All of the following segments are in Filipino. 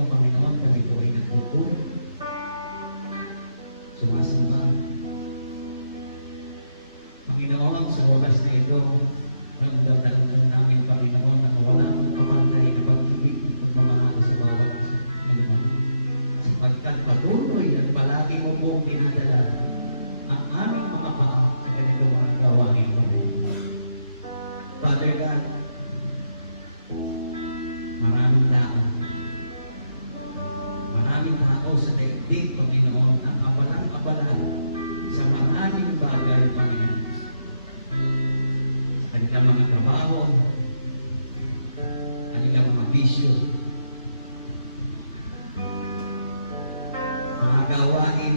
ito, Panginoon, kami po ay nagpupun. Sumasamba. Panginoon, sa oras na ito, nagdadala namin, Panginoon, na kawalan ng kapantay na pag-ibig at pamahal sa bawat isa. Panginoon, sapagkat patuloy at palagi mo pong pinadala ang aming mga paa sa ganitong mga gawain, Panginoon. Father God, maraming tao, maraming tao sa daigdig, Panginoon, ang apalang-apalang sa maraming bagay, Panginoon. Sa kanilang mga trabaho, kanilang mga bisyo, mga gawain,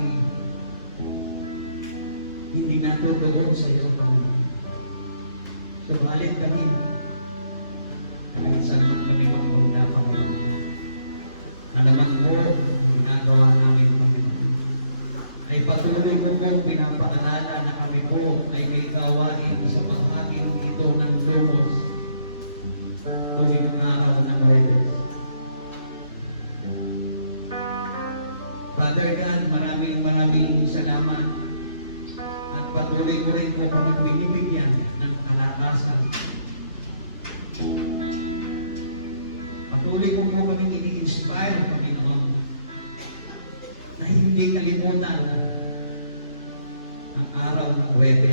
hindi natutuon sa iyo, Panginoon. Sumalit kami, kahit saan man kami magpunta, Panginoon. Alaman mo, ginagawa namin, Panginoon, ay patuloy mo pong pinapaalala na kami po ay may gawain sa pag-aging ito ng lumos tuwing ang araw ng Webes. Father God, maraming salamat at patuloy ko rin po kami binibigyan ng kalakasan. Patuloy ko po kami ini-inspire, Panginoon, na hindi kalimutan ang araw ng Webes.